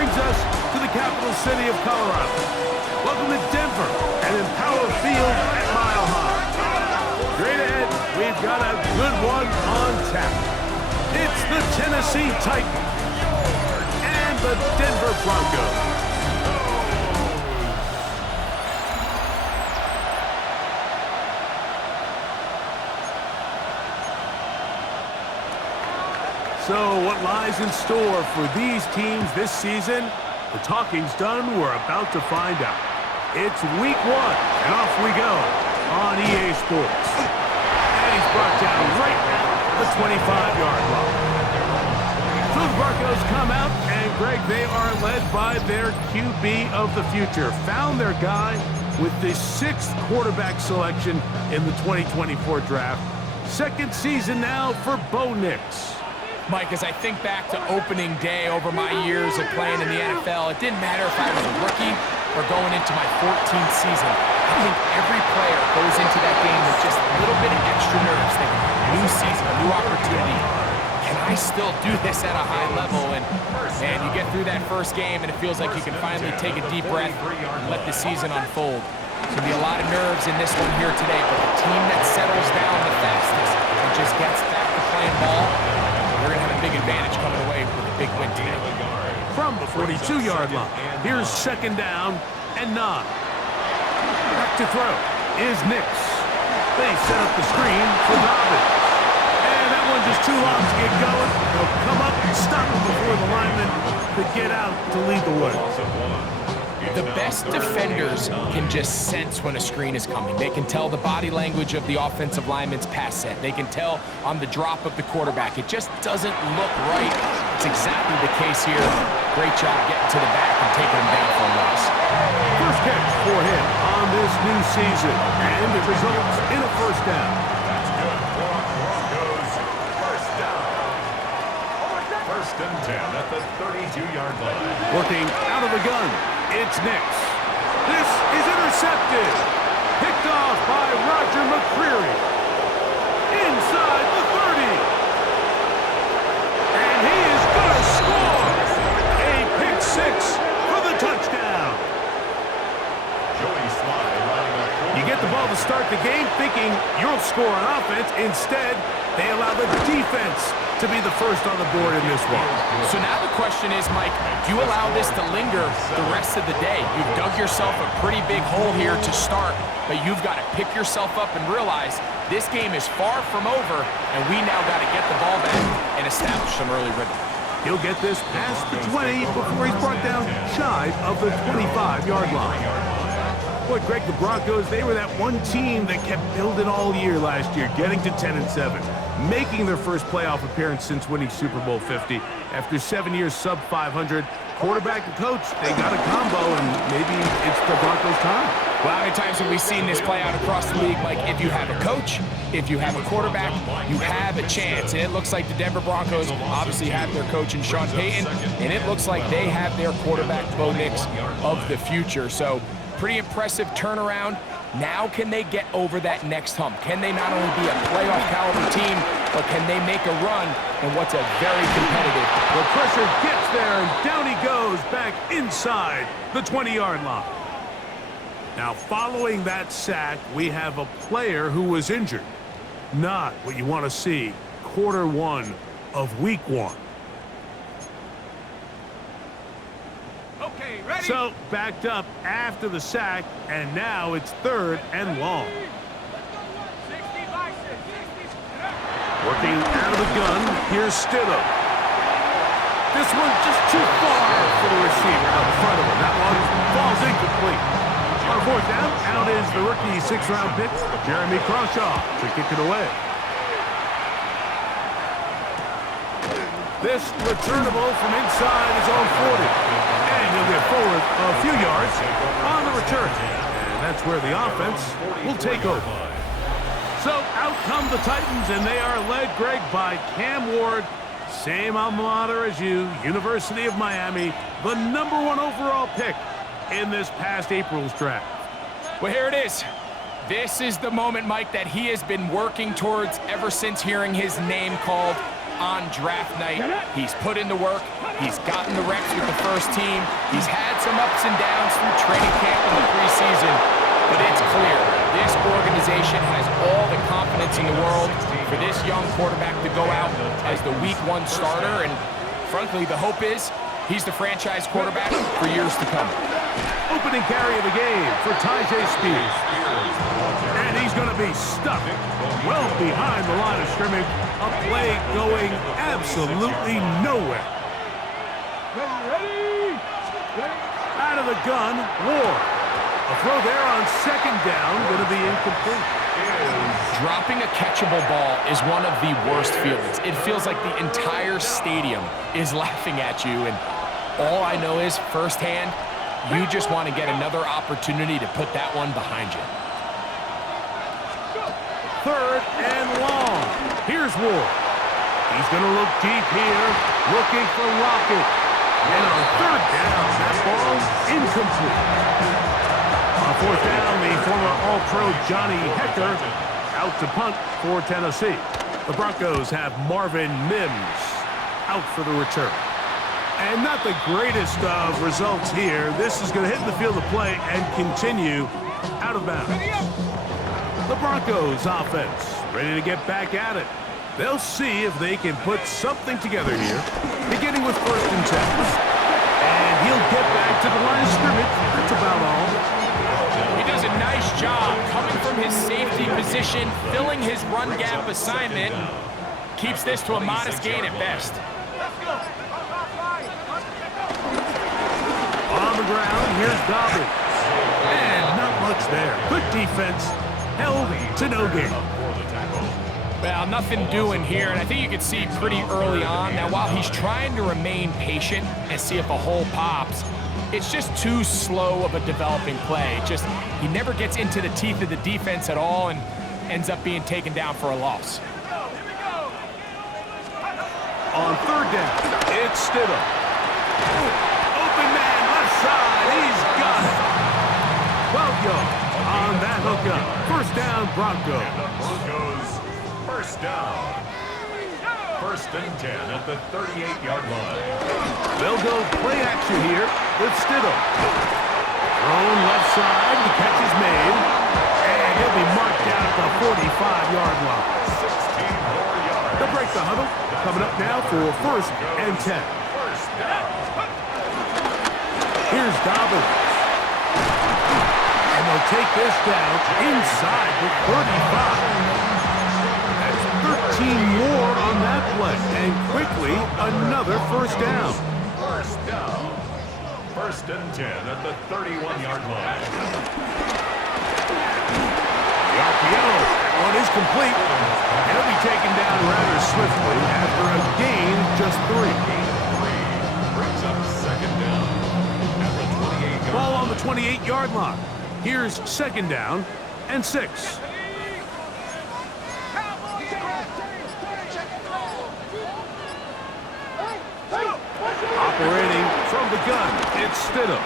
brings us to the capital city of Colorado. Welcome to Denver and Empower Field at Mile High. Straight ahead, we've got a good one on tap. It's the Tennessee Titans and the Denver Broncos. So what lies in store for these teams this season? The talking's done. We're about to find out. It's week 1, and off we go on EA Sports. And he's brought down right at the 25-yard line. So the Broncos come out, and Greg, they are led by their QB of the future. Found their guy with the 6th quarterback selection in the 2024 draft. Second season now for Bo Nix. Mike, as I think back to opening day over my years of playing in the NFL, it didn't matter if I was a rookie or going into my 14th season. I think every player goes into that game with just a little bit of extra nerves, thinking, new season, new opportunity. Can I still do this at a high level? And you get through that first game, and it feels like you can finally take a deep breath and let the season unfold. There's going to be a lot of nerves in this one here today, but the team that settles down the fastest and just gets back to playing ball, they're going to have a big advantage coming away with a big win today. From the 42-yard line, here's second down and 9. Back to throw is Nix. They set up the screen for Dobbins. And that one just too long to get going. They'll come up and stop him before the lineman could get out to lead the way. The best defenders can just sense when a screen is coming. They can tell the body language of the offensive lineman's pass set. They can tell on the drop of the quarterback. It just doesn't look right. It's exactly the case here. Great job getting to the back and taking him down for a loss. First catch for him on this new season, and it results in a first down. That's good for Broncos. First down. First and 10 at the 32-yard line. Working out of the gun, it's Nix. This is intercepted. Picked off by Roger McCreary. Inside the 30. And he is going to score. A pick 6 for the touchdown. You get the ball to start the game thinking you'll score on offense. Instead, they allow the defense to be the first on the board in this one. So now the question is, Mike, do you allow this to linger the rest of the day? You've dug yourself a pretty big hole here to start, but you've got to pick yourself up and realize this game is far from over, and we now got to get the ball back and establish some early rhythm. He'll get this past the 20 before he's brought down shy of the 25-yard line. Boy, Greg, the Broncos, they were that one team that kept building all year last year, getting to 10-7, making their first playoff appearance since winning Super Bowl 50. After 7 years sub-500, quarterback and coach, they got a combo, and maybe it's the Broncos' time. Well, how many times have we seen this play out across the league? Like, if you have a coach, if you have a quarterback, you have a chance. And it looks like the Denver Broncos obviously have their coach in Sean Payton, and it looks like they have their quarterback, Bo Nix, of the future. So, pretty impressive turnaround. Now can they get over that next hump? Can they not only be a playoff caliber team, but can they make a run in what's a very competitive? The pressure gets there, and down he goes back inside the 20-yard line. Now, following that sack, we have a player who was injured. Not what you want to see quarter 1 of week 1. Okay, ready? So, backed up after the sack, and now it's 3rd and long. Working out of the gun, here's Stidham. This one just too far for the receiver out in front of him. That one falls incomplete. On 4th down, out is the rookie 6th-round pick, Jeremy Crawshaw, to kick it away. This returnable from inside his own 40. And he'll get forward a few yards on the return. And that's where the offense will take over. So out come the Titans, and they are led, Greg, by Cam Ward. Same alma mater as you, University of Miami, the #1 overall pick in this past April's draft. Well, here it is. This is the moment, Mike, that he has been working towards ever since hearing his name called. on draft night. He's put in the work. He's gotten the reps with the first team. He's had some ups and downs through training camp in the preseason. But it's clear, this organization has all the confidence in the world for this young quarterback to go out as the Week 1 starter. And frankly, the hope is he's the franchise quarterback for years to come. Opening carry of the game for Tyjae Spears. And he's going to be stuck well behind the line of scrimmage. A play going absolutely nowhere. Out of the gun, Ward. A throw there on second down, going to be incomplete. Dropping a catchable ball is one of the worst feelings. It feels like the entire stadium is laughing at you, and all I know is firsthand, you just want to get another opportunity to put that one behind you. Third and long. Here's Ward. He's going to look deep here, looking for Lockett. And on third down, that ball incomplete. On fourth down, the former All-Pro Johnny Hecker out to punt for Tennessee. The Broncos have Marvin Mims out for the return. And not the greatest of results here. This is going to hit the field of play and continue out of bounds. The Broncos offense ready to get back at it. They'll see if they can put something together here, beginning with 1st and 10. And he'll get back to the line of scrimmage. That's about all. He does a nice job coming from his safety position, filling his run gap assignment. Keeps this to a modest gain at best. On the ground, here's Dobbins. And not much there. Good defense. Held to no gain. Well, nothing doing here, and I think you can see pretty early on. Now, while he's trying to remain patient and see if a hole pops, it's just too slow of a developing play. He never gets into the teeth of the defense at all and ends up being taken down for a loss. On third down, it's Stidham. Open man, left side, he's got it. 12 yards on that hookup. First down, Broncos. Broncos, first down. 1st and 10 at the 38-yard line. They'll go play action here with Stidham. Thrown left side, the catch is made. And he'll be marked down at the 45-yard line. 16 more yards. They'll break the huddle. Coming up now for 1st and 10. First down. Here's Dobbins. And they'll take this down inside the 35. That's 13 more on that play. And quickly, another first down. First down. 1st and 10 at the 31-yard line. The RPO, that one is complete. And he'll be taken down rather swiftly after a gain of just 3. Brings up 2nd down at the 28-yard line. Ball on the 28-yard line. Here's 2nd down and 6. Operating from the gun, it's Stidham.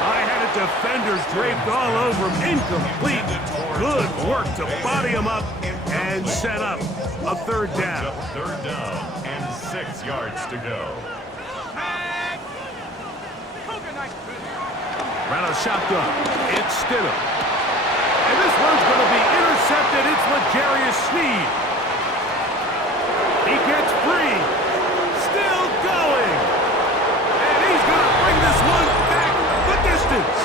I had a defender draped all over him. Incomplete. Good work to body him up and set up a 3rd down. 3rd down and 6 yards to go. Ran a shotgun. It's Stidham. And this one's going to be intercepted. It's L'Jarius Sneed. He gets free. Still going. And he's going to bring this one back the distance.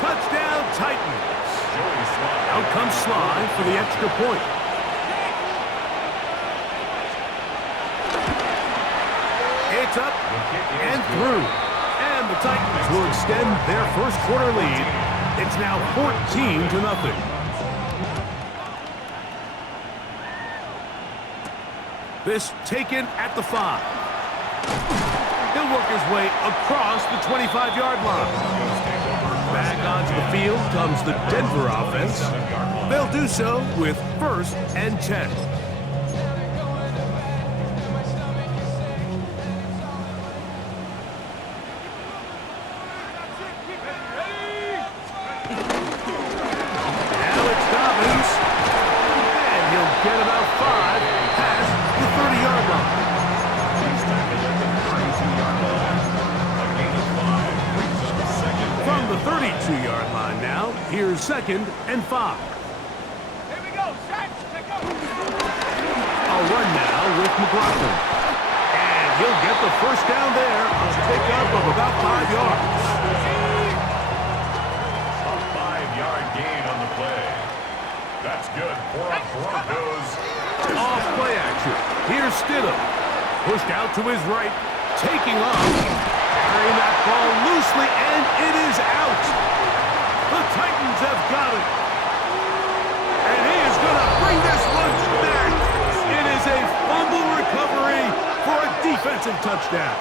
Touchdown, Titans. Out comes Sly for the extra point. It's up and through. And the Titans will extend their 1st quarter lead. It's now 14-0. This taken at the 5. He'll work his way across the 25-yard line. Back onto the field comes the Denver offense. They'll do so with 1st and 10. Now it's Dobbins. And he'll get about 5 past the 30 32-yard line now. Here's 2nd and 5. Here we go. Set. Take go. A run now with McLaughlin. And he'll get the first down there. A pickup of about 5 yards. A 5-yard gain on the play. That's good for a Broncos. Off play action. Here's Stidham. Pushed out to his right. Taking off. Carrying that ball loosely, and it is out. The Titans have got it. And he is going to bring this one back. It is a fumble recovery for a defensive touchdown.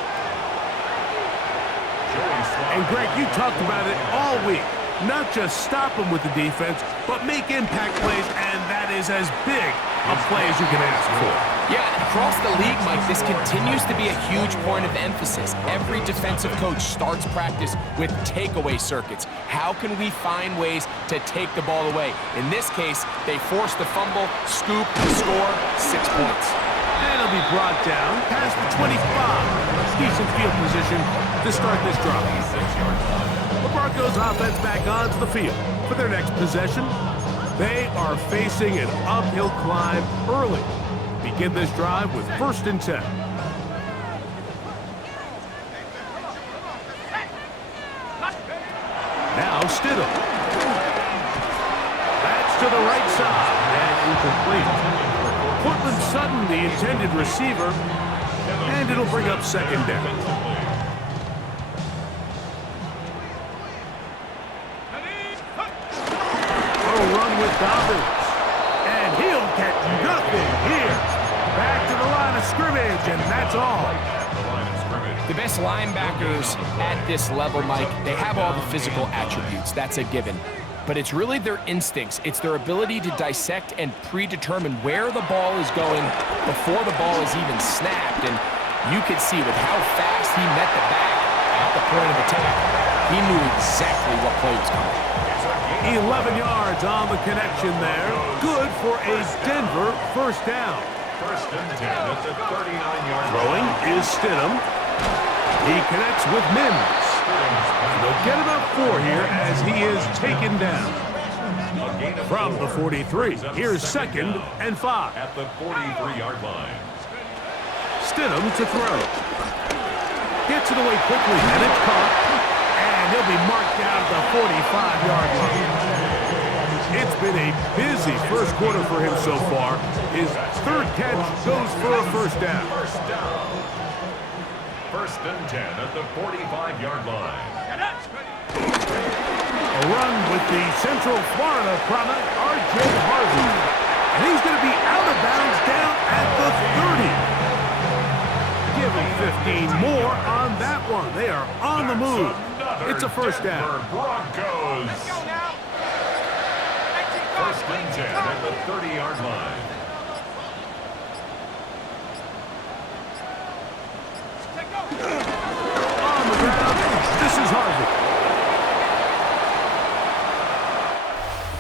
And Greg, you talked about it all week. Not just stop them with the defense, but make impact plays, and that is as big a play as you can ask for. Yeah, across the league, Mike, this continues to be a huge point of emphasis. Every defensive coach starts practice with takeaway circuits. How can we find ways to take the ball away? In this case, they forced the fumble, scoop, score, 6 points. And it'll be brought down past the 25. Decent field position to start this drive. The Broncos offense back onto the field for their next possession. They are facing an uphill climb early. Begin this drive with 1st and 10. Now Stidham. That's to the right side and incomplete. Cortland Sutton, the intended receiver, and it'll bring up 2nd down. Run with Dobbins, and he'll get nothing here. Back to the line of scrimmage, and that's all. The best linebackers at this level, Mike, they have all the physical attributes. That's a given. But it's really their instincts. It's their ability to dissect and predetermine where the ball is going before the ball is even snapped. And you could see with how fast he met the back at the point of attack, he knew exactly what play was coming. 11 yards on the connection there. Good for a Denver 1st down. 1st and 10 at the 39-yard line. Throwing is Stidham. He connects with Mims. And they'll get about 4 here as he is taken down. From the 43, here's 2nd and 5. At the 43-yard line. Stidham to throw. Gets it away quickly, and it's caught. And he'll be marked down at the 45-yard line. It's been a busy first quarter for him so far. His 3rd catch goes for a 1st down. 1st and 10 at the 45-yard line. A run with the Central Florida product, R.J. Harvey. And he's going to be out of bounds down at the 30. Give him 15 more on that one. They are on the move. It's a 1st down. Broncos. 1st and 10 at the 30-yard line. On the rebound, this is Harvey.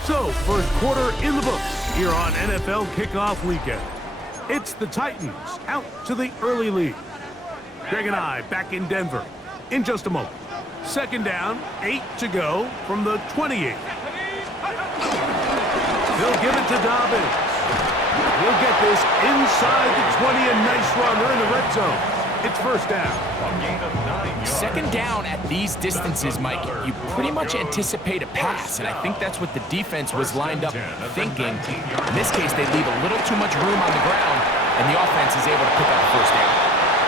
So, first quarter in the books here on NFL Kickoff Weekend. It's the Titans out to the early lead. Greg and I back in Denver in just a moment. 2nd down, 8 to go from the 28. They'll give it to Dobbins. He'll get this inside the 20, a nice run. They're in the red zone. It's 1st down. A gain of 9 yards. 2nd down at these distances, Mike, you pretty much anticipate a pass, and I think that's what the defense was lined up thinking. In this case, they leave a little too much room on the ground, and the offense is able to pick up the 1st down.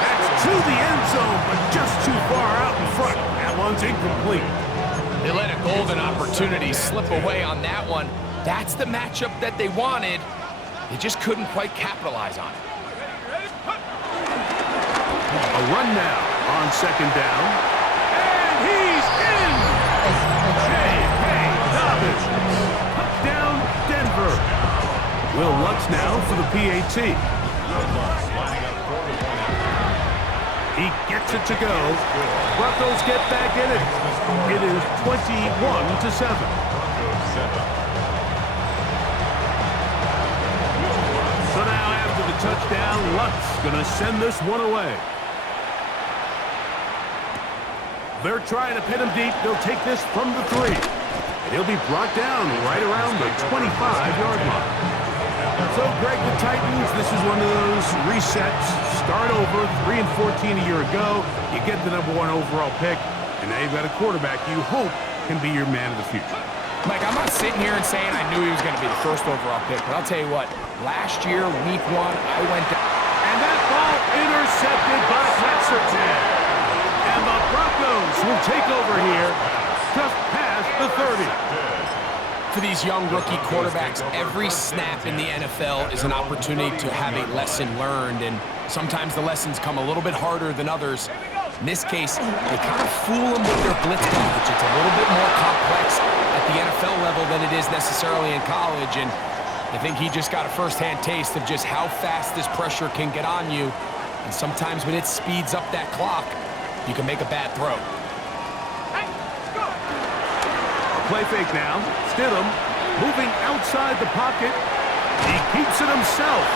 That's to the end zone, but just too far out in front. That one's incomplete. They let a golden opportunity slip away on that one. That's the matchup that they wanted. They just couldn't quite capitalize on it. A run now on 2nd down. And he's in! J.K. Dobbins. Touchdown, Denver. Will Lutz now for the PAT. He gets it to go. Broncos get back in it. It is 21-7. So now after the touchdown, Lutz going to send this one away. They're trying to pin him deep. They'll take this from the 3. And he'll be brought down right around the 25-yard line. So, Greg, the Titans, this is one of those resets. Start over, 3 and 14 a year ago. You get the #1 overall pick, and now you've got a quarterback you hope can be your man of the future. Mike, I'm not sitting here and saying I knew he was going to be the first overall pick, but I'll tell you what, last year, week 1, I went down. And that ball intercepted by Lexington. And the Broncos will take over here just past the 30. For these young rookie quarterbacks, every snap in the NFL is an opportunity to have a lesson learned, and sometimes the lessons come a little bit harder than others. In this case, they kind of fool them with their blitz coverage. It's a little bit more complex at the NFL level than it is necessarily in college, and I think he just got a first-hand taste of just how fast this pressure can get on you, and sometimes when it speeds up that clock, you can make a bad throw. Play fake now. Stidham moving outside the pocket. He keeps it himself.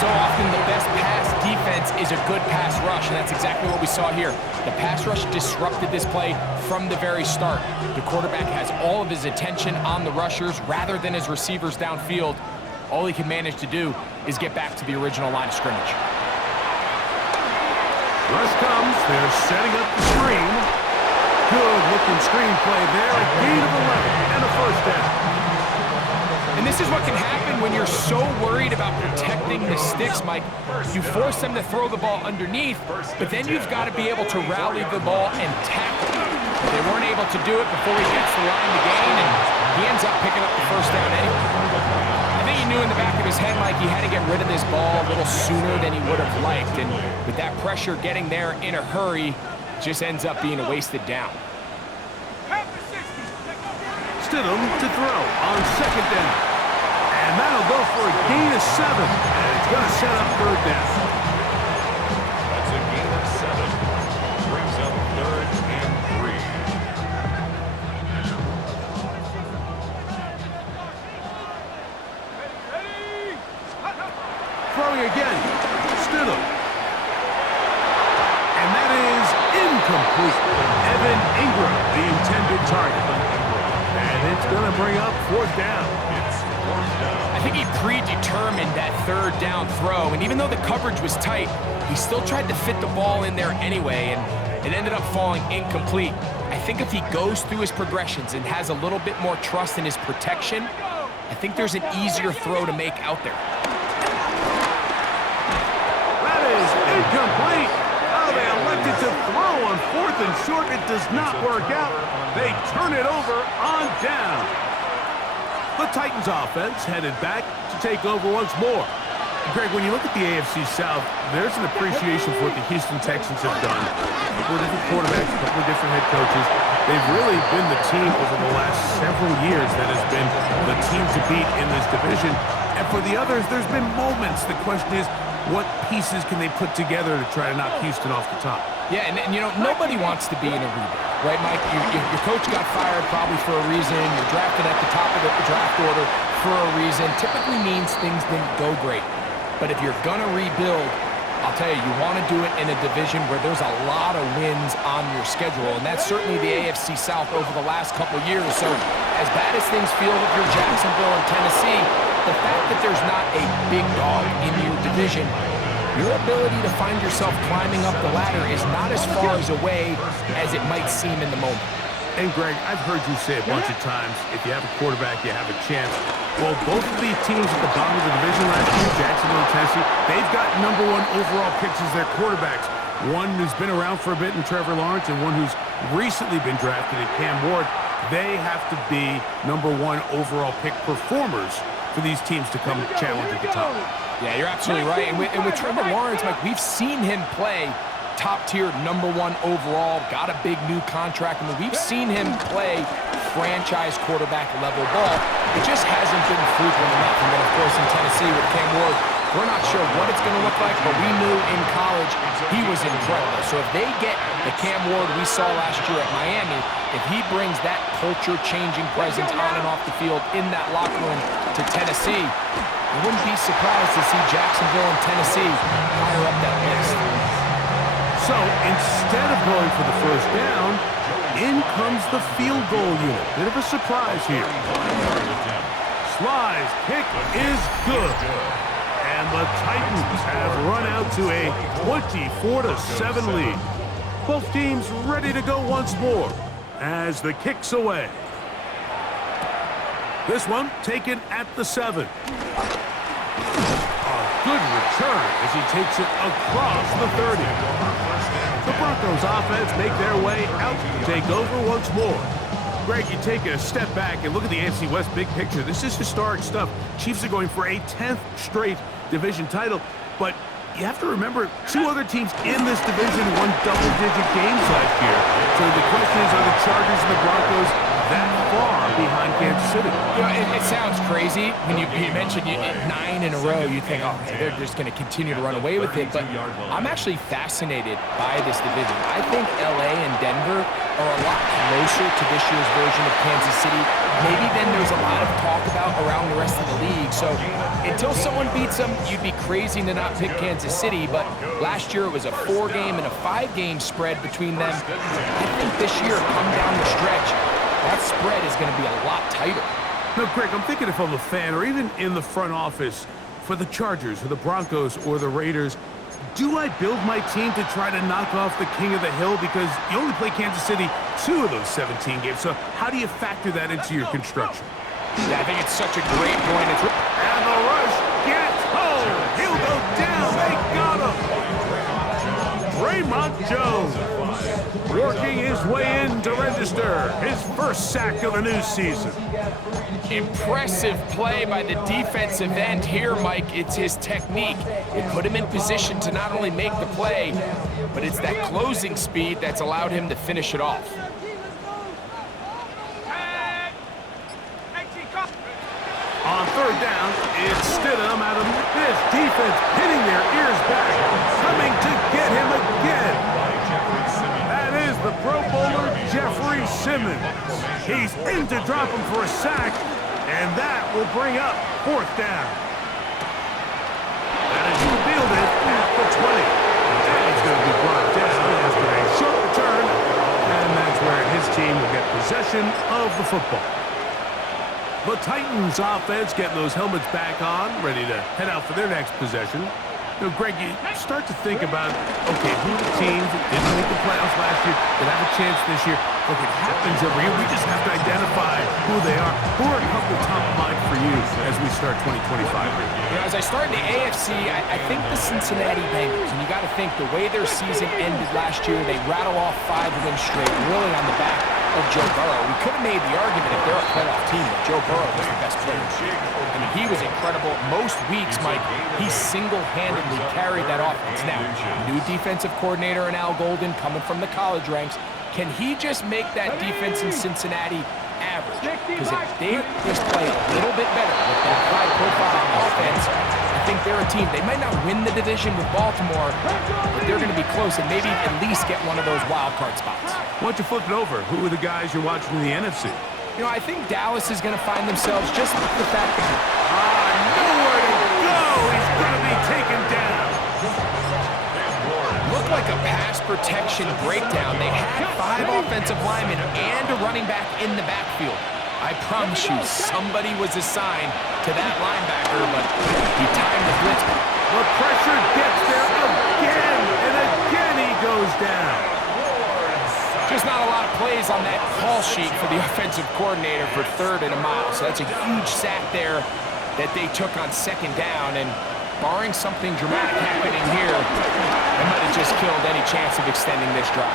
So often the best pass defense is a good pass rush, and that's exactly what we saw here. The pass rush disrupted this play from the very start. The quarterback has all of his attention on the rushers rather than his receivers downfield. All he can manage to do is get back to the original line of scrimmage. Rush comes. They're setting up the screen. Good-looking screenplay there. A gain of 11 and a first down. And this is what can happen when you're so worried about protecting the sticks, Mike. You force them to throw the ball underneath, but then you've got to be able to rally the ball and tackle. But they weren't able to do it before he gets the line to gain, and he ends up picking up the first down anyway. I think he knew in the back of his head, Mike, he had to get rid of this ball a little sooner than he would have liked, and with that pressure getting there in a hurry, just ends up being a wasted down. Stidham to throw on second down. And that'll go for a gain of 7. And it's going to set up third down. That's a gain of 7. Brings up 3rd and 3. Throwing again. Stidham. And that is incomplete. Evan Ingram, the intended target. And it's going to bring up 4th down. It's 4th down. I think he predetermined that 3rd down throw, and even though the coverage was tight, he still tried to fit the ball in there anyway, and it ended up falling incomplete. I think if he goes through his progressions and has a little bit more trust in his protection, I think there's an easier throw to make out there. That is incomplete. Oh, they elected to throw on 4th and short. It does not work out. They turn it over on down. The Titans offense headed back to take over once more. Greg, when you look at the AFC South, there's an appreciation for what the Houston Texans have done. A couple of different quarterbacks, a couple of different head coaches. They've really been the team over the last several years that has been the team to beat in this division. And for the others, there's been moments. The question is, what pieces can they put together to try to knock Houston off the top? Yeah, and you know, nobody wants to be in a rebuild, right, Mike? Your coach got fired probably for a reason. You're drafted at the top of the draft order for a reason. Typically means things didn't go great. But if you're going to rebuild, I'll tell you, you want to do it in a division where there's a lot of wins on your schedule, and that's certainly the AFC South over the last couple years. So as bad as things feel if you're Jacksonville and Tennessee, the fact that there's not a big dog in your division, your ability to find yourself climbing up the ladder is not as far away as it might seem in the moment. And Greg, I've heard you say a bunch of times, if you have a quarterback, you have a chance. Well, both of these teams at the bottom of the division last year, Jacksonville and Tennessee, they've got #1 overall picks as their quarterbacks. One who's been around for a bit in Trevor Lawrence and one who's recently been drafted in Cam Ward. They have to be #1 overall pick performers for these teams to come challenge at the top. Yeah, you're absolutely right. And with Trevor Lawrence, Mike, we've seen him play top-tier #1 overall, got a big new contract. I mean, we've seen him play franchise quarterback level ball. It just hasn't been frequent enough. And then, of course, in Tennessee with Cam Ward, we're not sure what it's going to look like, but we knew in college he was incredible. So if they get the Cam Ward we saw last year at Miami, if he brings that culture-changing presence on and off the field in that locker room to Tennessee, I wouldn't be surprised to see Jacksonville and Tennessee higher up that list. So instead of going for the first down, in comes the field goal unit. Bit of a surprise here. Sly's kick is good. And the Titans have run out to a 24-7 lead. Both teams ready to go once more as the kick's away. This one taken at the 7. A good return as he takes it across the 30. The Broncos offense make their way out to take over once more. Greg, you take a step back and look at the AFC West big picture. This is historic stuff. Chiefs are going for a 10th straight division title, but you have to remember 2 other teams in this division won double-digit games last year. So the question is, are the Chargers and the Broncos that far behind Kansas City? You know, it sounds crazy when you mentioned 9 in a row. You think, oh, they're just going to continue to run away with it. But I'm actually fascinated by this division. I think LA and Denver are a lot closer to this year's version of Kansas City. Maybe then there's a lot of talk about around the rest of the league. So until someone beats them, you'd be crazy to not pick Kansas City. But last year it was a 4-game and a 5-game spread between them. I think this year, come down the stretch, that spread is going to be a lot tighter. No, Greg, I'm thinking if I'm a fan or even in the front office for the Chargers or the Broncos or the Raiders, do I build my team to try to knock off the king of the hill? Because you only play Kansas City 2 of those 17 games. So how do you factor that into your construction? Yeah, I think it's such a great point. And the rush gets home. He'll go down. They got him. Draymond Jones working his way in to register his first sack of the new season. Impressive play by the defensive end here, Mike. It's his technique. It put him in position to not only make the play, but it's that closing speed that's allowed him to finish it off. On 3rd down, it's Stidham out of this defense hitting their ears back, coming to get him again. That is the Pro Bowler, Jeffrey Simmons. He's in to drop him for a sack, and that will bring up 4th down. That is fielded at the 20. And he's going to be brought down after a short return, and that's where his team will get possession of the football. The Titans offense getting those helmets back on, ready to head out for their next possession. You know, Greg, you start to think about, okay, who are the teams that didn't make the playoffs last year that have a chance this year? Look, it happens every year. We just have to identify who they are. Who are a couple top of mind for you as we start 2025 here? You know, as I start in the AFC, I think the Cincinnati Bengals, and you got to think the way their season ended last year, they rattle off 5 wins straight, really on the back of Joe Burrow. We could have made the argument if they're a playoff team that Joe Burrow was the best player. I mean, he was incredible. Most weeks, Mike, he single-handedly carried that offense. Now, new defensive coordinator in Al Golden coming from the college ranks. Can he just make that defense in Cincinnati average? Because if they just play a little bit better with that high-profile offense, I think they're a team. They might not win the division with Baltimore, but they're going to be close and maybe at least get one of those wild card spots. Why don't you flip it over? Who are the guys you're watching in the NFC? You know, I think Dallas is going to find themselves just the fact that nowhere to go. He's going to be taken down. Looked like a pass protection breakdown. They had 5 offensive linemen and a running back in the backfield. I promise you, somebody was assigned to that linebacker, but he timed the blitz. The pressure gets there again, and again he goes down. Just not a lot of plays on that call sheet for the offensive coordinator for 3rd and a mile. So that's a huge sack there that they took on 2nd down. And barring something dramatic happening here, they might have just killed any chance of extending this drive.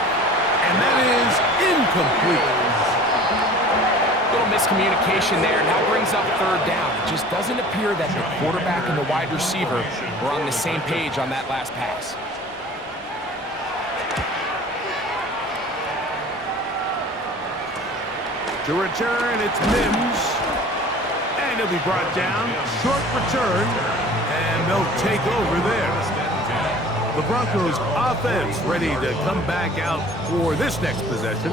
And that is incomplete. Little miscommunication there. Now brings up 3rd down. It just doesn't appear that the quarterback and the wide receiver were on the same page on that last pass. To return, it's Mims. And he'll be brought down. Short return. And they'll take over there. The Broncos offense ready to come back out for this next possession.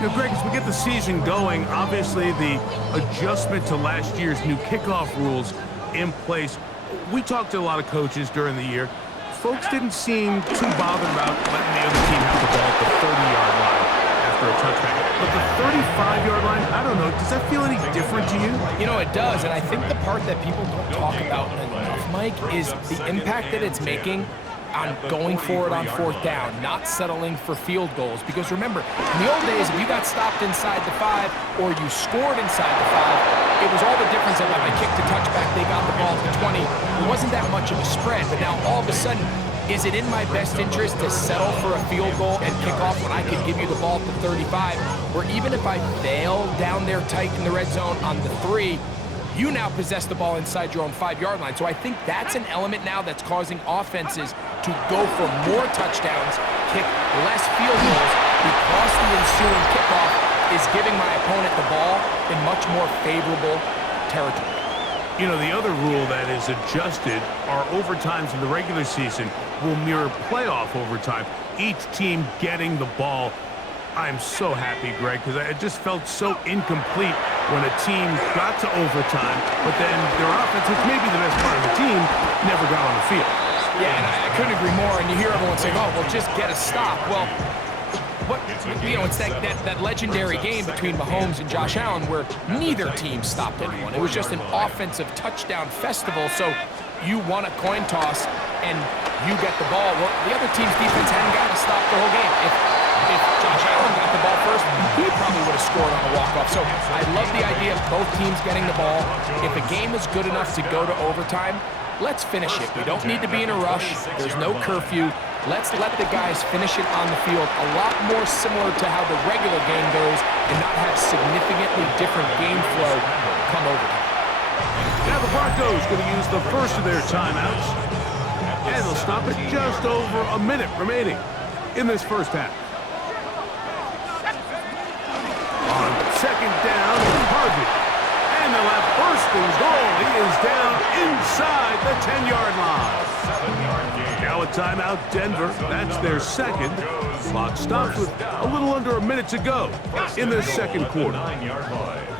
You know, Greg, as we get the season going, obviously the adjustment to last year's new kickoff rules in place. We talked to a lot of coaches during the year. Folks didn't seem too bothered about letting the other Does that feel any different to you? You know, it does, and I think the part that people don't talk about enough, Mike, is the impact that it's making on going for it on fourth down, not settling for field goals. Because remember, in the old days, if you got stopped inside the 5 or you scored inside the 5, it was all the difference of if I kicked a touchback, they got the ball at the 20. It wasn't that much of a spread, but now all of a sudden, is it in my best interest to settle for a field goal and kick off when I could give you the ball at the 35? Or even if I fail down there tight in the red zone on the 3, you now possess the ball inside your own 5-yard line. So I think that's an element now that's causing offenses to go for more touchdowns, kick less field goals, because the ensuing kickoff is giving my opponent the ball in much more favorable territory. You know, the other rule that is adjusted are overtimes in the regular season will mirror playoff overtime, each team getting the ball. I'm so happy, Greg, because I just felt so incomplete when a team got to overtime, but then their offense, which may be the best part of the team, never got on the field. Yeah, and I couldn't agree more, and you hear everyone saying, oh, well, just get a stop. Well, it's that legendary game between Mahomes and Josh Allen where neither team stopped anyone. It was just an offensive touchdown festival, so you won a coin toss, and you get the ball. Well, the other team's defense hadn't gotten a stop the whole game. If Josh Allen got the ball first, he probably would have scored on a walk-off. So I love the idea of both teams getting the ball. If a game is good enough to go to overtime, let's finish it. We don't need to be in a rush. There's no curfew. Let's let the guys finish it on the field a lot more similar to how the regular game goes and not have significantly different game flow come overtime. Now the Broncos going to use the first of their timeouts, and they'll stop at just over a minute remaining in this first half. On second down, Harvey. And they'll have first and goal. He is down inside the 10-yard line. Now a timeout, Denver. That's their second. Clock stops with a little under a minute to go in the second quarter.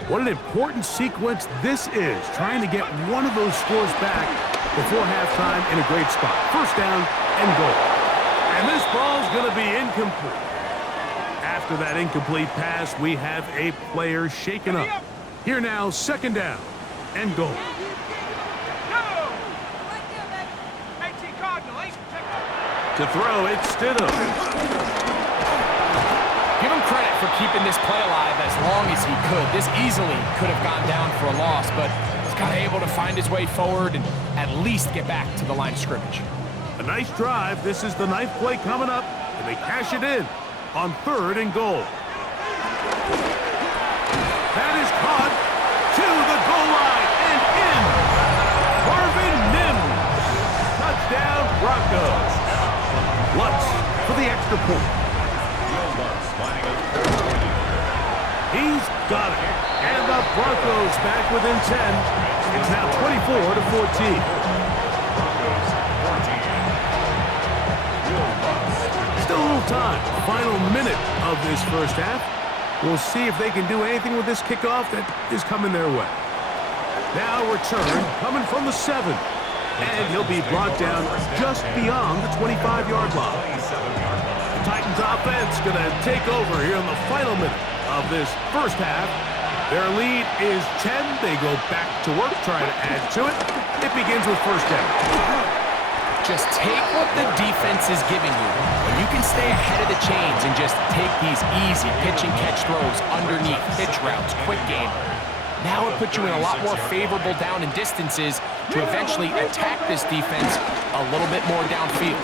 What an important sequence this is, trying to get one of those scores back before halftime in a great spot. First down and goal. And this ball's going to be incomplete. After that incomplete pass, we have a player shaken up. Here now, second down and goal. To throw, it's Stidham. Give him credit for keeping this play alive as long as he could. This easily could have gone down for a loss, but he's kind of able to find his way forward and at least get back to the line of scrimmage. A nice drive. This is the ninth play coming up, and they cash it in on third and goal. That is caught to the goal line and in. Marvin Mims. Touchdown, Broncos. Lutz for the extra point. He's got it. And the Broncos back within 10. It's now 24-14. Still a little time. Final minute of this first half. We'll see if they can do anything with this kickoff that is coming their way. Now return coming from the 7. And he'll be brought down just beyond the 25-yard line. The Titans offense going to take over here in the final minute of this first half. Their lead is 10. They go back to work, trying to add to it. It begins with first down. Just take what the defense is giving you. When you can stay ahead of the chains and just take these easy pitch and catch throws underneath, pitch routes, quick game, now it puts you in a lot more favorable down and distances to eventually attack this defense a little bit more downfield.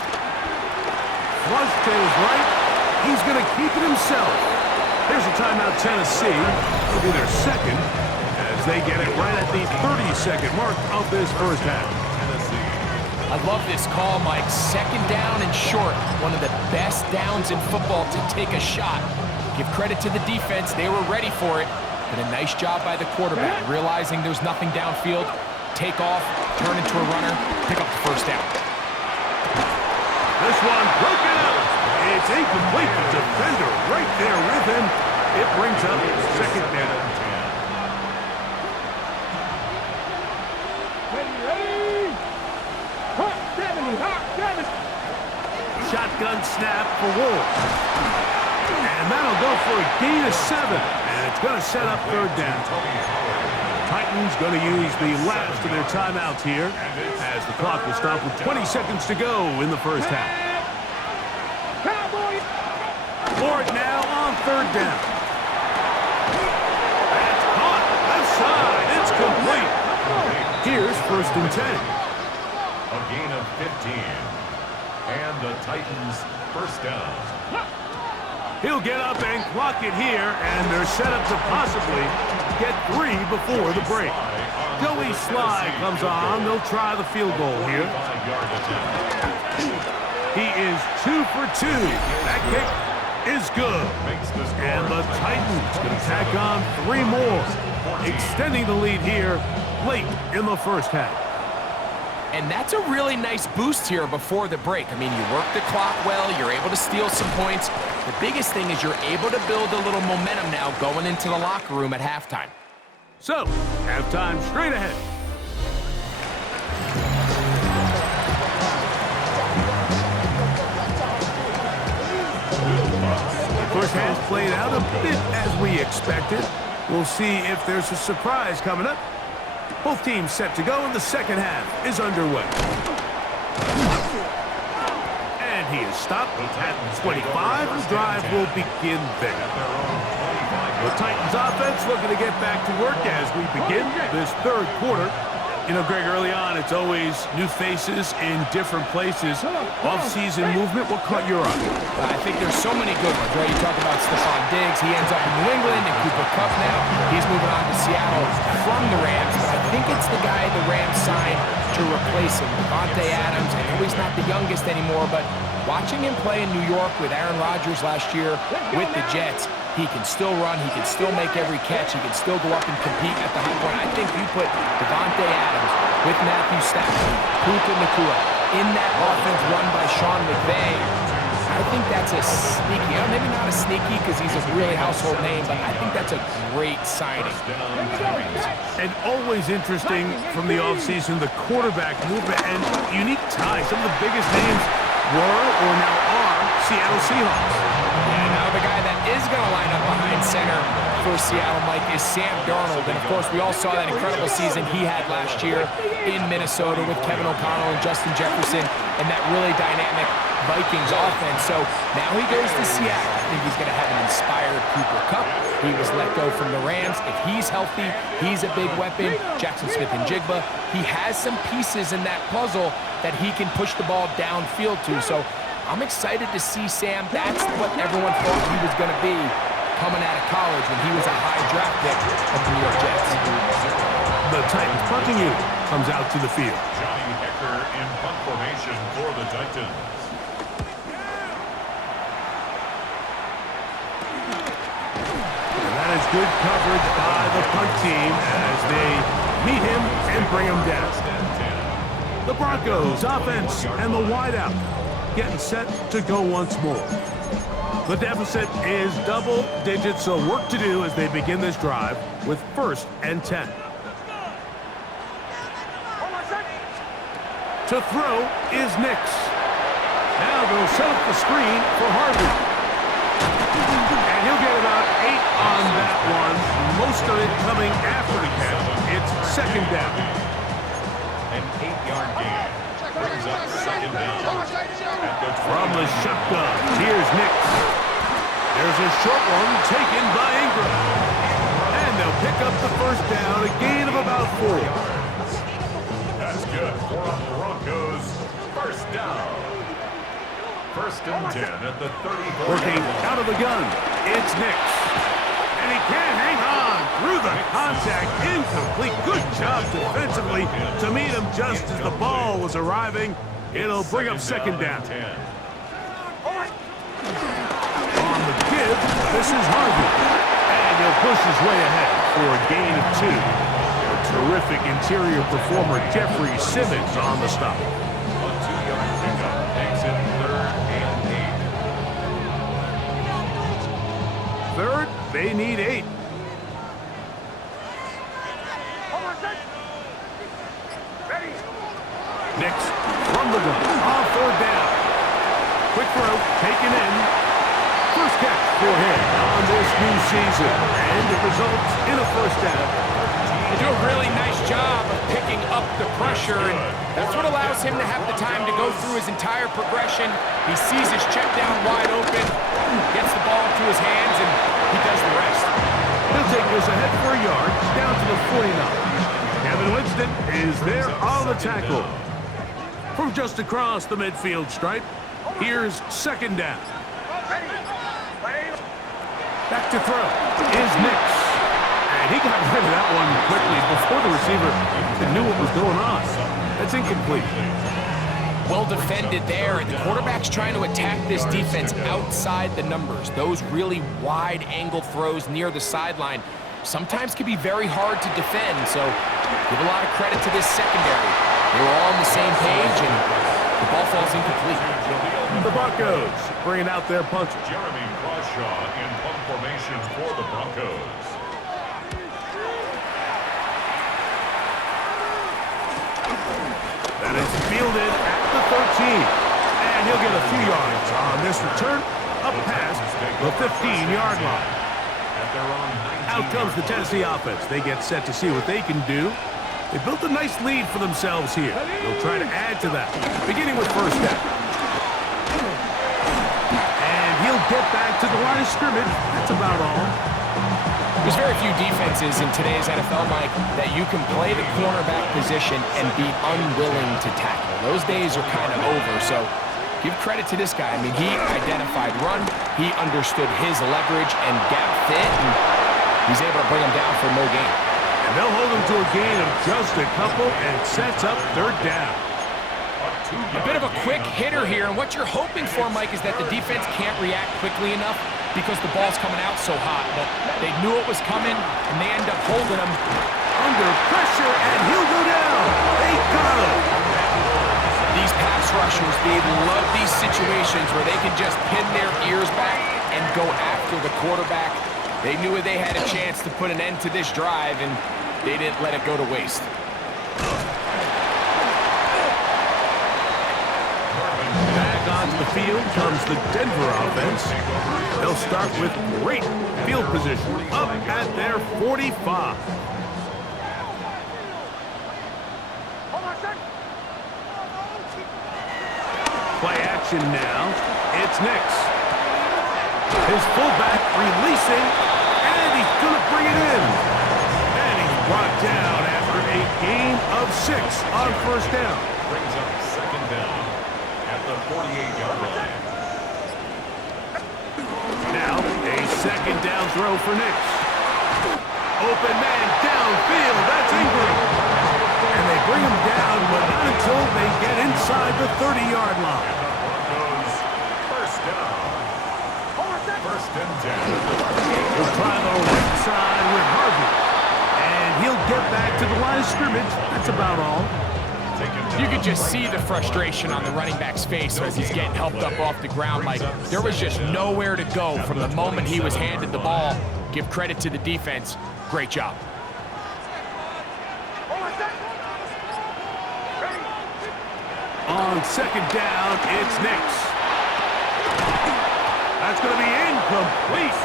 Flush to his right. He's going to keep it himself. Here's a timeout, Tennessee. It'll be their second as they get it right at the 30-second mark of this first half. I love this call, Mike. Second down and short. One of the best downs in football to take a shot. Give credit to the defense. They were ready for it. But a nice job by the quarterback, realizing there's nothing downfield. Take off, turn into a runner, pick up the first down. This one broken out. It's incomplete. The defender right there with him. It brings up second down. Shotgun snap for Wolf. And that'll go for a gain of 7. And It's going to set up third down. Titans going to use the last of their timeouts here as the clock will stop with 20 seconds to go in the first half. For it now on third down. That's caught. Left side. It's complete. Here's first and 10. A gain of 15. And the Titans first down. He'll get up and clock it here, and they're set up to possibly get 3 before the break. Joey Sly comes on. They'll try the field goal here. He is 2 for 2. That kick is good. And the Titans can tack on 3 more, extending the lead here late in the first half. And that's a really nice boost here before the break. I mean, you work the clock well, you're able to steal some points. The biggest thing is you're able to build a little momentum now going into the locker room at halftime. So, halftime straight ahead. First half played out a bit as we expected. We'll see if there's a surprise coming up. Both teams set to go, and the second half is underway. And he is stopped at 25. The drive will begin there. The Titans offense looking to get back to work as we begin this third quarter. You know, Greg, early on, it's always new faces in different places. Off-season movement, what caught your eye? I think there's so many good ones, right? You talk about Stephon Diggs. He ends up in New England, and Cooper Kupp now. He's moving on to Seattle from the Rams, but I think it's the guy the Rams signed to replace him, Davante Adams. I know he's not the youngest anymore, but watching him play in New York with Aaron Rodgers last year with the Jets, he can still run, he can still make every catch, he can still go up and compete at the high point. I think you put Davante Adams with Matthew Stafford, Puka Nacua in that offense run by Sean McVay. I think that's a sneaky, maybe not a sneaky because he's a really household name, but I think that's a great signing. And always interesting from the offseason, the quarterback movement and unique ties. Some of the biggest names were or now are Seattle Seahawks. Yeah, now the guy that is going to line up behind center for Seattle, Mike, is Sam Darnold. And, of course, we all saw that incredible season he had last year in Minnesota with Kevin O'Connell and Justin Jefferson and that really dynamic Vikings offense. So now he goes to Seattle. I think he's going to have an inspired Cooper Kupp. He was let go from the Rams. If he's healthy, he's a big weapon. Jackson Smith-Njigba. He has some pieces in that puzzle that he can push the ball downfield to. So I'm excited to see Sam. That's what everyone thought he was going to be coming out of college when he was a high draft pick of the New York Jets. The Titans punting unit comes out to the field. Johnny Hecker in punt formation for the Titans. And that is good coverage by the punt team as they meet him and bring him down. The Broncos offense and the wideout getting set to go once more. The deficit is double digits, so work to do as they begin this drive with first and 10. To throw is Nix. Now they'll set up the screen for Harvey. And he'll get about 8 on that one, most of it coming after the catch. It's second down. An 8-yard gain brings up second down. From the shotgun, here's Nix. There's a short one taken by Ingram. And they'll pick up the first down, a gain of about 4. That's good for the Broncos. First down. First and 10 at the 34. Working out of the gun, it's Nix. And he can't hang on through the contact. Incomplete. Good job defensively to meet him just as the ball was arriving. It'll bring up second down. On the give, this is Harvey. And he'll push his way ahead for a gain of 2. A terrific interior performer, Jeffrey Simmons, on the stop. A 2-yard pickup makes it third and 8. Third, they need 8. Nix from the gun on third down. Quick throw, taken in. First catch. for him on this new season, and it results in a first down. They do a really nice job of picking up the pressure, and that's what allows him to have the time to go through his entire progression. He sees his check down wide open, gets the ball into his hands, and he does the rest. He'll take this ahead for a yard, down to the 49. Kevin Winston is there on the tackle. From just across the midfield stripe, here's second down. Back to throw is Nix. And he got rid of that one quickly before the receiver even knew what was going on. That's incomplete. Well defended there, and the quarterback's trying to attack this defense outside the numbers. Those really wide angle throws near the sideline sometimes can be very hard to defend, so give a lot of credit to this secondary. They were all on the same page, and the ball falls incomplete. The Broncos bringing out their punter. Jeremy Crawshaw in punt formation for the Broncos. That is fielded at the 13. And he'll get a few yards on this return, up past the 15-yard line. Out comes the Tennessee offense. They get set to see what they can do. They built a nice lead for themselves here. They'll try to add to that, beginning with first down. And he'll get back to the line of scrimmage. That's about all. There's very few defenses in today's NFL, Mike, that you can play the cornerback position and be unwilling to tackle. Those days are kind of over, so give credit to this guy. I mean, he identified run, he understood his leverage and gap fit, and he's able to bring him down for no gain. And they'll hold him to a gain of just a couple, and it sets up third down. A bit of a quick hitter here, and what you're hoping for, Mike, is that the defense can't react quickly enough because the ball's coming out so hot. But they knew it was coming, and they end up holding him. Under pressure, and he'll go down. They got him. These pass rushers, they love these situations where they can just pin their ears back and go after the quarterback. They knew they had a chance to put an end to this drive, and they didn't let it go to waste. Back onto the field comes the Denver offense. They'll start with great field position up at their 45. Play action now. It's Nix. His fullback releasing, and he's going to bring it in. And he's brought down after a gain of 6 on first down. Brings up second down at the 48-yard line. Now, a second down throw for Nix. Open man downfield. That's Ingram. And they bring him down, but not until they get inside the 30-yard line. Broncos first down. First and 10. He'll try the right side with Harvey. And he'll get back to the line of scrimmage. That's about all. You could just see the frustration on the running back's face as he's getting helped up off the ground. Like, there was just nowhere to go from the moment he was handed the ball. Give credit to the defense. Great job. On second down, it's Nix. That's going to be incomplete.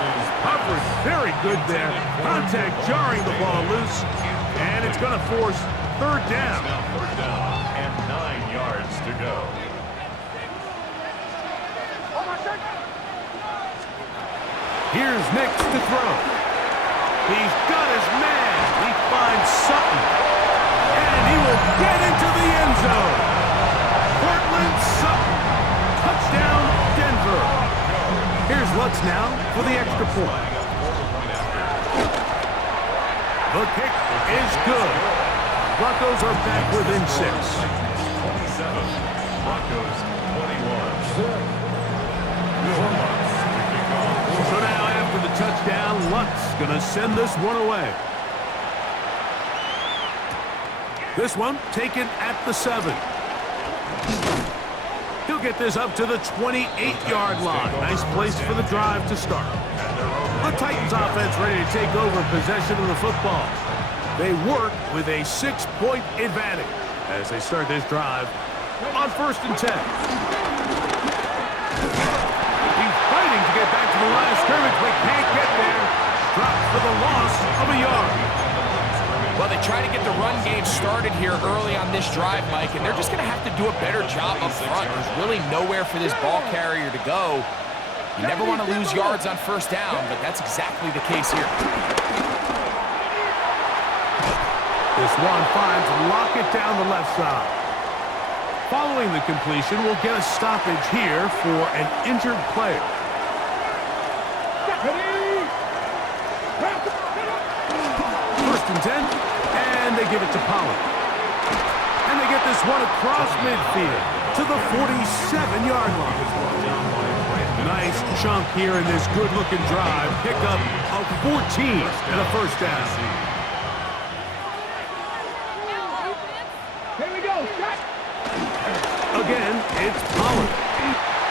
Coverage very good there. Contact jarring the ball loose. And it's going to force third down. Now third down and 9 yards to go. Here's Nix to throw. He's got his man. He finds Sutton. And he will get into the end zone. Cortland Sutton. Touchdown, Denver. Here's Lutz now for the extra point. The kick is good. Broncos are back within 6. 27. Broncos 21. So now after the touchdown, Lutz going to send this one away. This one taken at the 7. He'll get this up to the 28-yard line. Nice place for the drive to start. The Titans offense ready to take over possession of the football. They work with a 6-point advantage as they start this drive on first and 10. He's fighting to get back to the line of scrimmage. for the loss of a yard. Well, they try to get the run game started here early on this drive, Mike, and they're just going to have to do a better job up front. There's really nowhere for this ball carrier to go. You never want to lose yards on first down, but that's exactly the case here. This one finds Lockett down the left side. Following the completion, we'll get a stoppage here for an injured player. First and 10, and they give it to Pollard. And they get this one across midfield to the 47-yard line. Nice chunk here in this good-looking drive. Pick up of 14 and a first down. Here we go. Again, it's Pollard.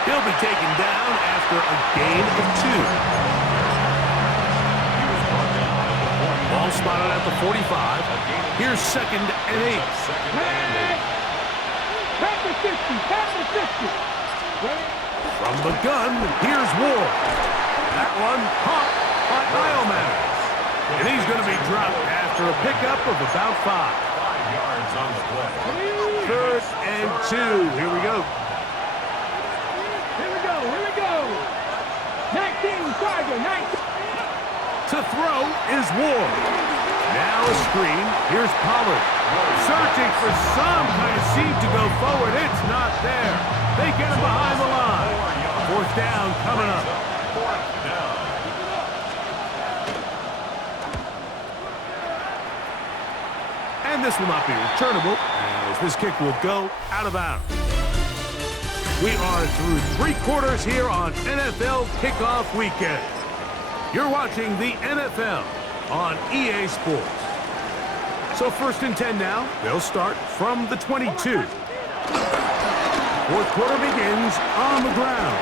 He'll be taken down after a gain of 2. Ball spotted at the 45. Here's second and 8. Pass the 50. Pass the 50. From the gun, here's Ward. That one caught by Iomaz. And he's going to be dropped after a pickup of about 5. 5 yards on the play. Third and 2. Here we go. Here we go. Here we go. 19, Tiger, 19. To throw is Ward. Now a screen. Here's Pollard. Searching for some kind of seam to go forward. It's not there. They get him behind the line. Fourth down coming up. Fourth down. And this will not be returnable, as this kick will go out of bounds. We are through 3 quarters here on NFL Kickoff Weekend. You're watching the NFL on EA Sports. So first and 10 now. They'll start from the 22. Fourth quarter begins on the ground.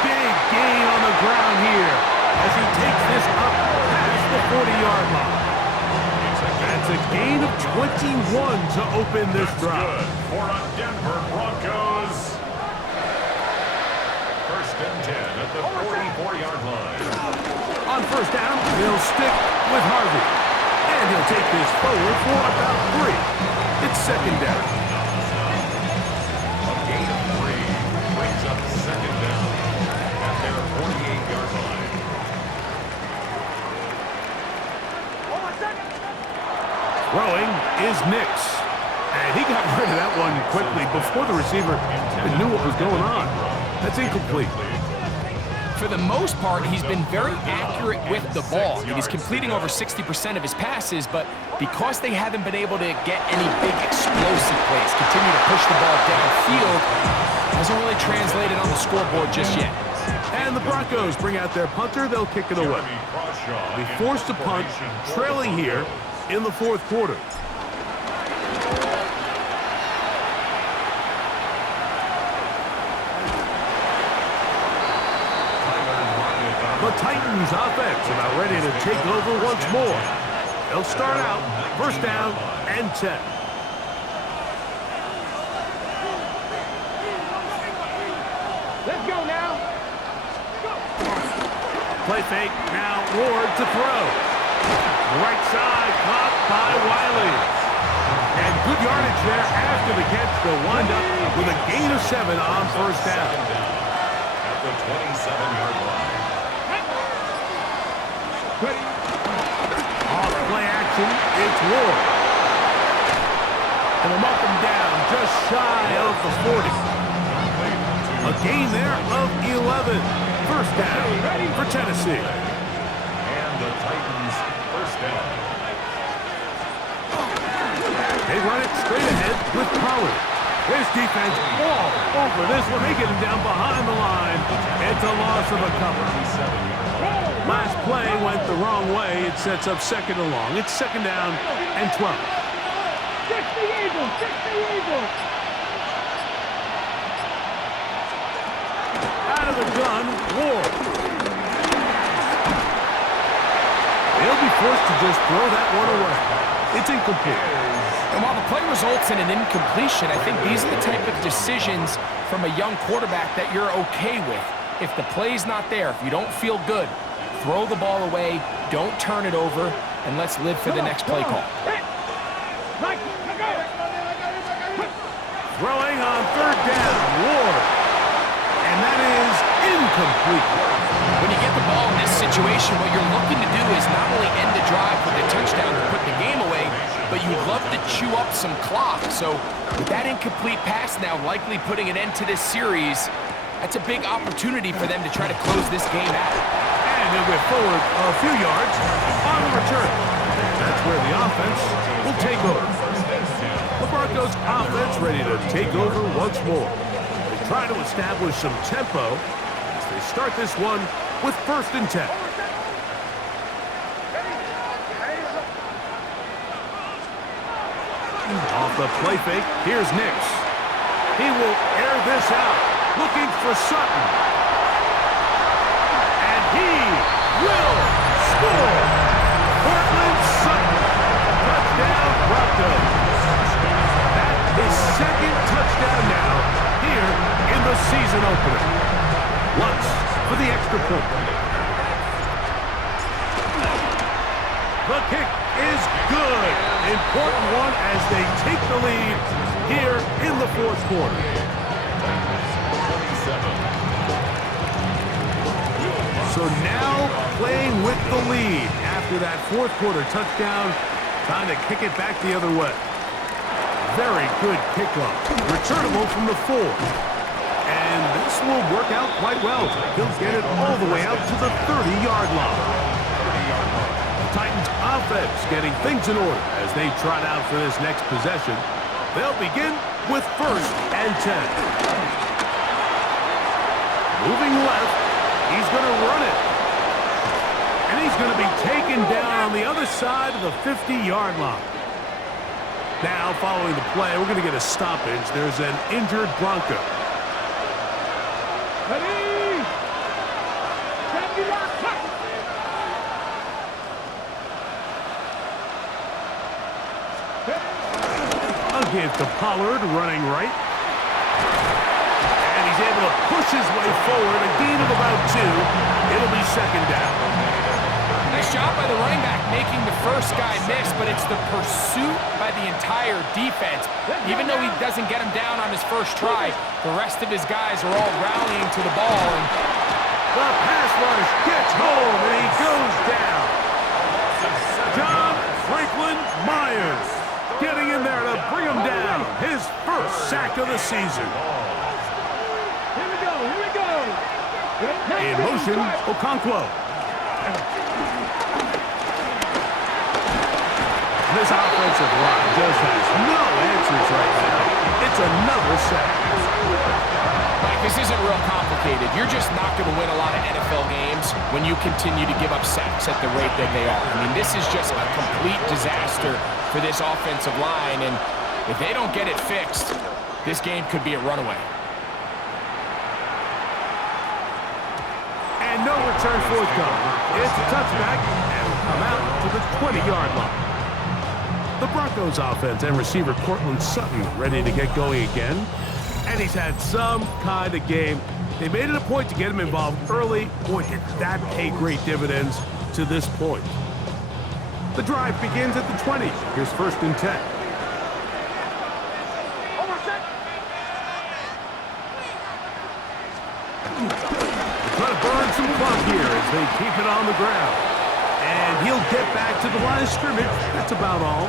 Big gain on the ground here as he takes this up past the 40-yard line. That's a gain of 21 to open this drive. Good for a Denver Broncos. First and 10 at the 44-yard line. On first down, he'll stick with Harvey. And he'll take this forward for about 3. It's second down. A gain of 3 brings up second down at their 48-yard line. Throwing is Nix. And he got rid of that one quickly before the receiver even knew what was going on. That's incomplete. For the most part, he's been very accurate with the ball. I mean, he's completing over 60% of his passes, but because they haven't been able to get any big explosive plays, continue to push the ball downfield, hasn't really translated on the scoreboard just yet. And the Broncos bring out their punter. They'll kick it away. They'll be forced to punt, trailing here in the fourth quarter. The Titans offense about ready to take over once more. They'll start out first down and 10. Let's go now. Play fake, now Ward to throw. Right side, caught by Wiley. And good yardage there after the catch. They'll wind up with a gain of 7 on first down. At the 27-yard line. Off play action, it's Ward. And they'll mark him down just shy of the 40. A gain there of 11. First down for Tennessee. And the Titans first down. They run it straight ahead with Pollard. His defense all over this one. They get him down behind the line. It's a loss of a couple. Last play went the wrong way. It sets up second and long. It's second down and 12. 60 Eagles. 60 Eagles. Out of the gun, Ward. They'll be forced to just throw that one away. It's incomplete. And while the play results in an incompletion, I think these are the type of decisions from a young quarterback that you're okay with. If the play's not there, if you don't feel good, throw the ball away, Don't turn it over, and let's live for the next play call. Throwing on third down, Ward. And that is incomplete. When you get the ball in this situation, what you're looking to do is not only end the drive with a touchdown to put the game away, but you'd love to chew up some clock. So with that incomplete pass now likely putting an end to this series, that's a big opportunity for them to try to close this game out. And they'll get forward a few yards on the return. And that's where the offense will take over. The Broncos offense ready to take over once more. They try to establish some tempo as they start this one with 1st and 10. Off the play fake, here's Nix. He will air this out, looking for Sutton. And he will score! Cortland Sutton, touchdown Broncos. His 2nd touchdown now here in the season opener. Lutz for the extra point. The kick is good. Important one as they take the lead here in the 4th quarter. So now playing with the lead after that 4th quarter touchdown, trying to kick it back the other way. Very good kickoff. Returnable from the 4. And this will work out quite well. He'll get it all the way out to the 30-yard line. The Titans offense getting things in order as they trot out for this next possession. They'll begin with 1st and 10. Moving left. He's going to run it. And he's going to be taken down on the other side of the 50-yard line. Now, following the play, we're going to get a stoppage. There's an injured Bronco. Ready? A give to Pollard, running right. And he's able to push his way forward, a gain of about 2. It'll be 2nd down. Nice job by the running back making the first guy miss, but it's the pursuit by the entire defense. Even though he doesn't get him down on his first try, the rest of his guys are all rallying to the ball. And the pass rush gets home, and he goes down. John Franklin Myers getting in there to bring him down. His 1st sack of the season. Here we go, here we go. In motion, Okonkwo. This offensive line just has no answers right now. It's another sack. Mike, this isn't real complicated. You're just not going to win a lot of NFL games when you continue to give up sacks at the rate that they are. I mean, this is just a complete disaster for this offensive line, and if they don't get it fixed, this game could be a runaway. And no return forthcoming. It's a touchback, and will come out to the 20-yard line. The Broncos offense and receiver Cortland Sutton ready to get going again. And he's had some kind of game. They made it a point to get him involved early. Boy, did that pay great dividends to this point. The drive begins at the 20. Here's 1st and 10. They're trying to burn some clock here as they keep it on the ground. And he'll get back to the line of scrimmage. That's about all.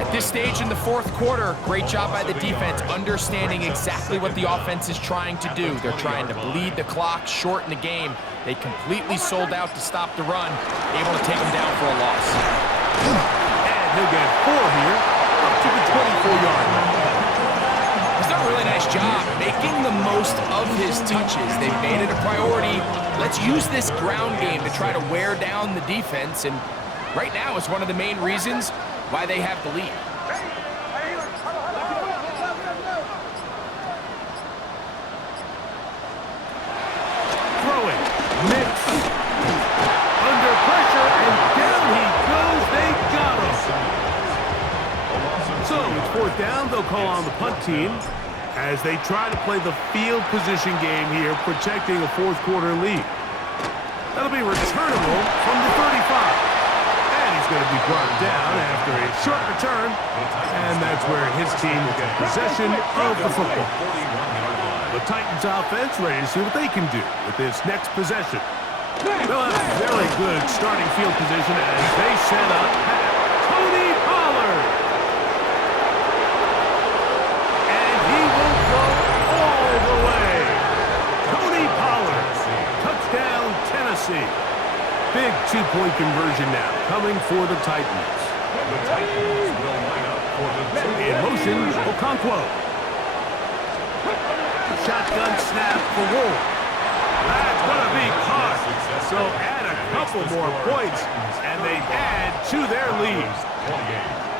At this stage in the 4th quarter, great job by the defense, understanding exactly what the offense is trying to do. They're trying to bleed the clock, shorten the game. They completely sold out to stop the run, able to take them down for a loss. And he'll get 4 here, up to the 24-yard line. He's done a really nice job making the most of his touches. They've made it a priority. Let's use this ground game to try to wear down the defense, and right now it's one of the main reasons why they have the lead. Throwing, Nix, under pressure, and down he goes. They got him. So it's 4th down. They'll call on the punt team as they try to play the field position game here, protecting a 4th quarter lead. That'll be returnable from the 35. And he's going to be brought down after a short return. And that's where his team will get possession of the football. The Titans offense ready to see what they can do with this next possession. They'll have very good starting field position as they set up at Tony Pollard. And he will go all the way. Tony Pollard, touchdown Tennessee. Big two-point conversion now coming for the Titans. The Titans will line up for the In motion, Okonkwo. Shotgun snap for Wolf. That's going to be caught. So add a couple more points, and they add to their lead.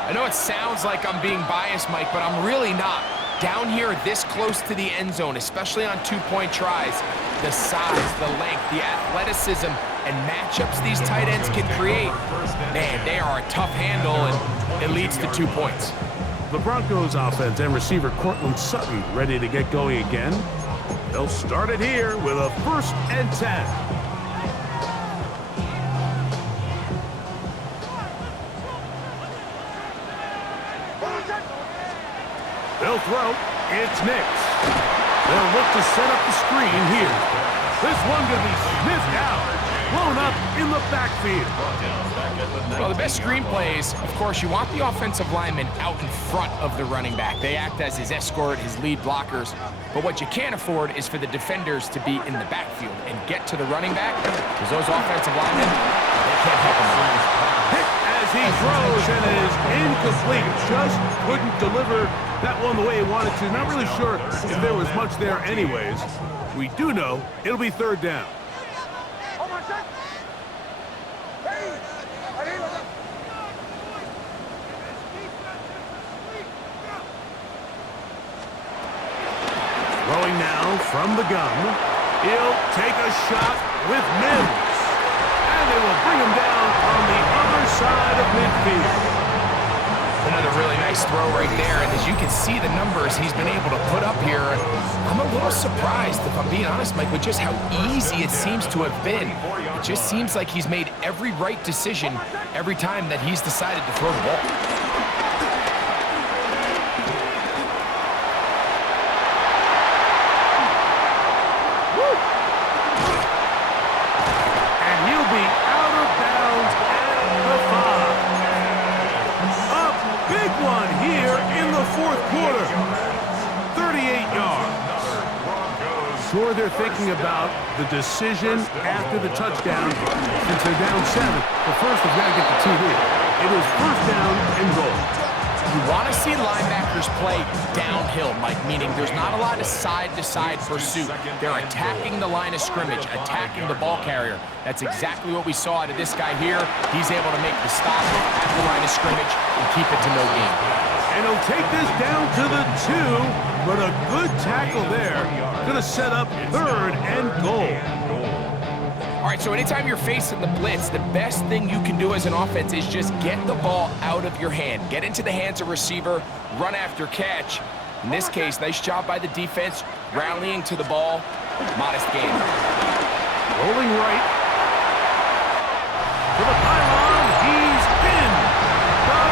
I know it sounds like I'm being biased, Mike, but I'm really not. Down here this close to the end zone, especially on two-point tries, the size, the length, the athleticism, and matchups these tight ends can create, man, they are a tough handle, and it leads to 2 points. The Broncos offense and receiver Cortland Sutton ready to get going again. They'll start it here with a 1st and 10. They'll throw. It's Nix. They'll look to set up the screen here. This one going to be sniffed out. Blown up in the backfield. Well, the best screen plays, of course, you want the offensive lineman out in front of the running back. They act as his escort, his lead blockers. But what you can't afford is for the defenders to be in the backfield and get to the running back, because those offensive linemen, they can't help him. Hit as he throws, and it is incomplete. Just couldn't deliver that one the way he wanted to. Not really sure if there was much there anyways. We do know it'll be 3rd down. Throwing now from the gun. He'll take a shot with Mims. And they will bring him down on the other side of midfield. Another really nice throw right there, and as you can see the numbers he's been able to put up here, I'm a little surprised, if I'm being honest, Mike, with just how easy it seems to have been. It just seems like he's made every right decision every time that he's decided to throw the ball. And he'll be out of bounds at the 5. A big one here in the 4th quarter. 38 yards. Sure, they're thinking about the decision after the touchdown since they're down 7. But first, they've got to get the 2 here. It is 1st down and goal. You want to see linebackers play downhill, Mike, meaning there's not a lot of side-to-side pursuit. They're attacking the line of scrimmage, attacking the ball carrier. That's exactly what we saw out of this guy here. He's able to make the stop at the line of scrimmage and keep it to no gain. And he'll take this down to the 2, but a good tackle there. Going to set up 3rd and goal. All right, so anytime you're facing the blitz, the best thing you can do as an offense is just get the ball out of your hand. Get into the hands of receiver, run after catch. In this case, nice job by the defense, rallying to the ball. Modest gain. Rolling right. To the pylon, he's in. Go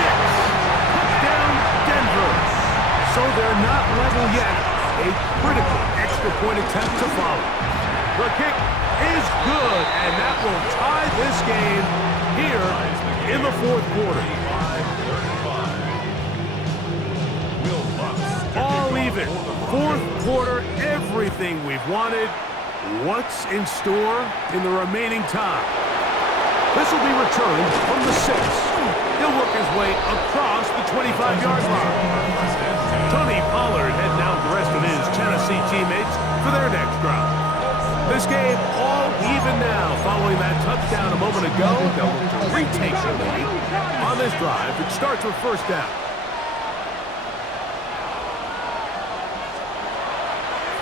Knicks. Touchdown, Denver. So they're not level yet. A critical extra point attempt to follow. The kick is good, and that will tie this game here in the 4th quarter. All even. 4th quarter, everything we've wanted. What's in store in the remaining time? This will be returned from the 6. He'll work his way across the 25-yard line. Tony Pollard heading out the rest of his Tennessee teammates for their next drive. This game all even now following that touchdown a moment ago. They'll look to retake the lead on this drive. It starts with 1st down.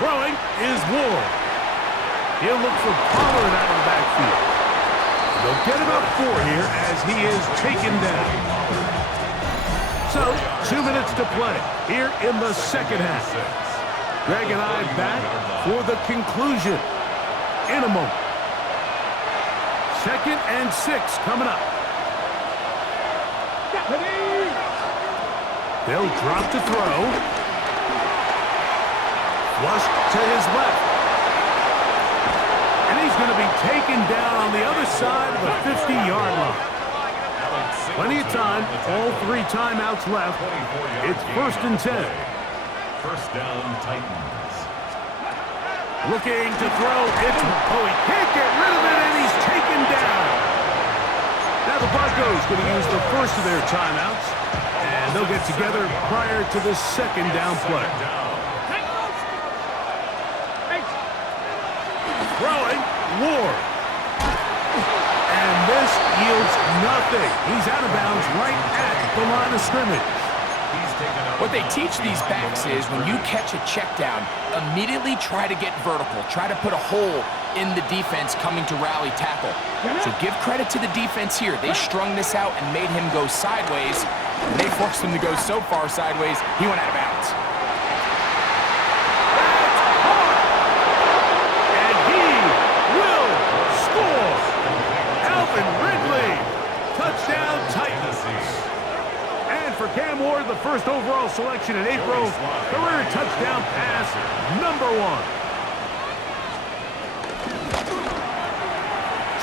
Throwing is Ward. He'll look for Pollard out of the backfield. They'll get about 4 here as he is taken down. So, 2 minutes to play here in the 2nd half. Greg and I back for the conclusion in a moment. 2nd and 6 coming up. They'll drop to throw. Flush to his left. And he's going to be taken down on the other side of the 50-yard line. Plenty of time. All 3 timeouts left. It's 1st and 10. First down, Titans. Looking to throw. He can't get rid of it, and he's taken down. Now the Broncos going to use the first of their timeouts, and they'll get together prior to the 2nd down play. Throwing, Ward. And this yields nothing. He's out of bounds right at the line of scrimmage. What they teach these backs is when you catch a check down, immediately try to get vertical. Try to put a hole in the defense coming to rally tackle. So give credit to the defense here. They strung this out and made him go sideways. And they forced him to go so far sideways, he went out of bounds. And he will score. Alvin Ridley. Touchdown Titans. And for Cam Ward, the first overall selection in April, career touchdown pass number 1.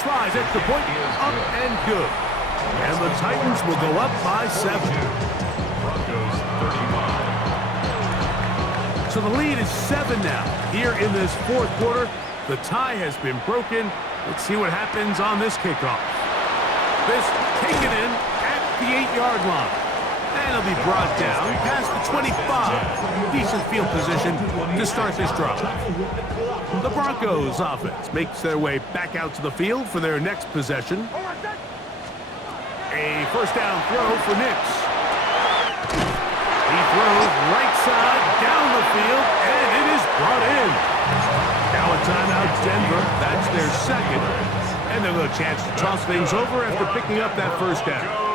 Slides at the point, up and good. And the Titans will go up by 7. Broncos 35. So the lead is 7 now. Here in this 4th quarter, the tie has been broken. Let's see what happens on this kickoff. This taken in at the 8-yard line. And it'll be brought down past the 25. Decent field position to start this drive. The Broncos offense makes their way back out to the field for their next possession. A first down throw for Nix. He throws right side down the field, and it is brought in. Now a timeout, Denver. That's their 2nd. And they'll have a chance to toss things over after picking up that first down.